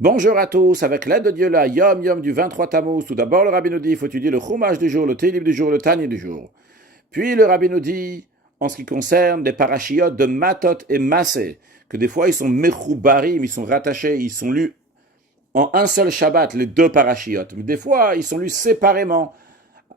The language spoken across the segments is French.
Bonjour à tous, avec l'aide de Dieu, la Yom Yom du 23 Tammuz. Tout d'abord, le Rabbi nous dit, il faut étudier le Chumash du jour, le Télib du jour, le Tani du jour. Puis le Rabbi nous dit, en ce qui concerne les parachiotes de Matot et Massé, que des fois ils sont mechoubarim, ils sont rattachés, ils sont lus en un seul Shabbat, les deux parachiotes. Mais des fois, ils sont lus séparément.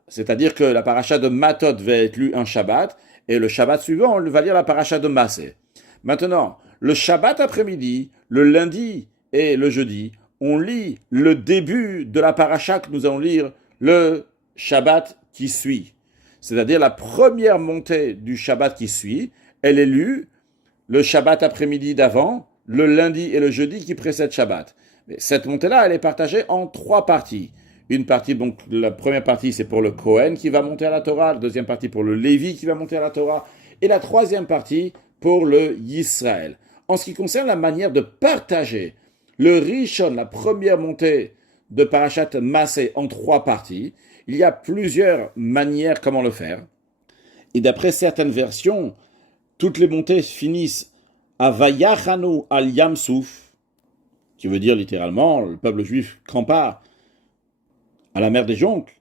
C'est-à-dire que la paracha de Matot va être lue un Shabbat, et le Shabbat suivant, on va lire la paracha de Massé. Maintenant, le Shabbat après-midi, le lundi et le jeudi, on lit le début de la paracha que nous allons lire le Shabbat qui suit. C'est-à-dire la première montée du Shabbat qui suit, elle est lue le Shabbat après-midi d'avant, le lundi et le jeudi qui précèdent Shabbat. Mais cette montée-là, elle est partagée en trois parties. Une partie, donc la première partie, c'est pour le Kohen qui va monter à la Torah, la deuxième partie pour le Lévi qui va monter à la Torah, et la troisième partie pour le Yisraël. En ce qui concerne la manière de partager le Rishon, la première montée de Parashat Massé en trois parties, il y a plusieurs manières comment le faire. Et d'après certaines versions, toutes les montées finissent à Vayachanu al Yamsouf, qui veut dire littéralement le peuple juif campa à la mer des Jonques.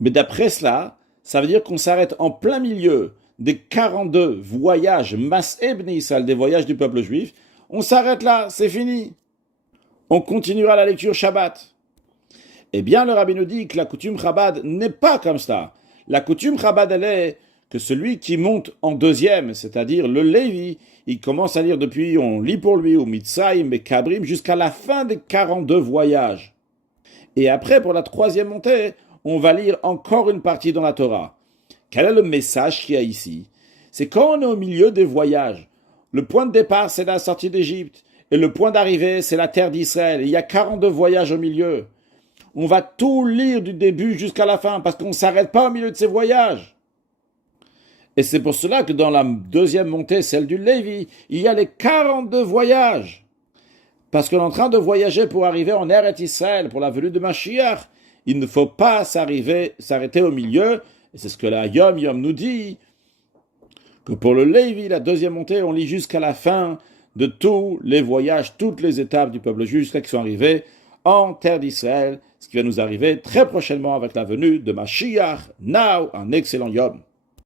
Mais d'après cela, ça veut dire qu'on s'arrête en plein milieu des 42 voyages Mas-Ebnisal, des voyages du peuple juif. On s'arrête là, c'est fini. On continuera la lecture Shabbat. Eh bien, le Rabbi nous dit que la coutume Chabad n'est pas comme ça. La coutume Chabad, elle est que celui qui monte en deuxième, c'est-à-dire le Lévi, il commence à lire depuis, on lit pour lui, au Mitzrayim et Kabrim, jusqu'à la fin des 42 voyages. Et après, pour la troisième montée, on va lire encore une partie dans la Torah. Quel est le message qu'il y a ici? C'est quand on est au milieu des voyages. Le point de départ, c'est la sortie d'Égypte. Et le point d'arrivée, c'est la terre d'Israël. Il y a 42 voyages au milieu. On va tout lire du début jusqu'à la fin, parce qu'on ne s'arrête pas au milieu de ces voyages. Et c'est pour cela que dans la deuxième montée, celle du Lévi, il y a les 42 voyages. Parce qu'on est en train de voyager pour arriver en Eretz Israël, pour la venue de Mashiach. Il ne faut pas s'arrêter au milieu. Et c'est ce que la Yom Yom nous dit, que pour le Lévi, la deuxième montée, on lit jusqu'à la fin de tous les voyages, toutes les étapes du peuple juif, jusqu'à qu'ils sont arrivés en terre d'Israël, ce qui va nous arriver très prochainement avec la venue de Mashiach. Now, un excellent Yom.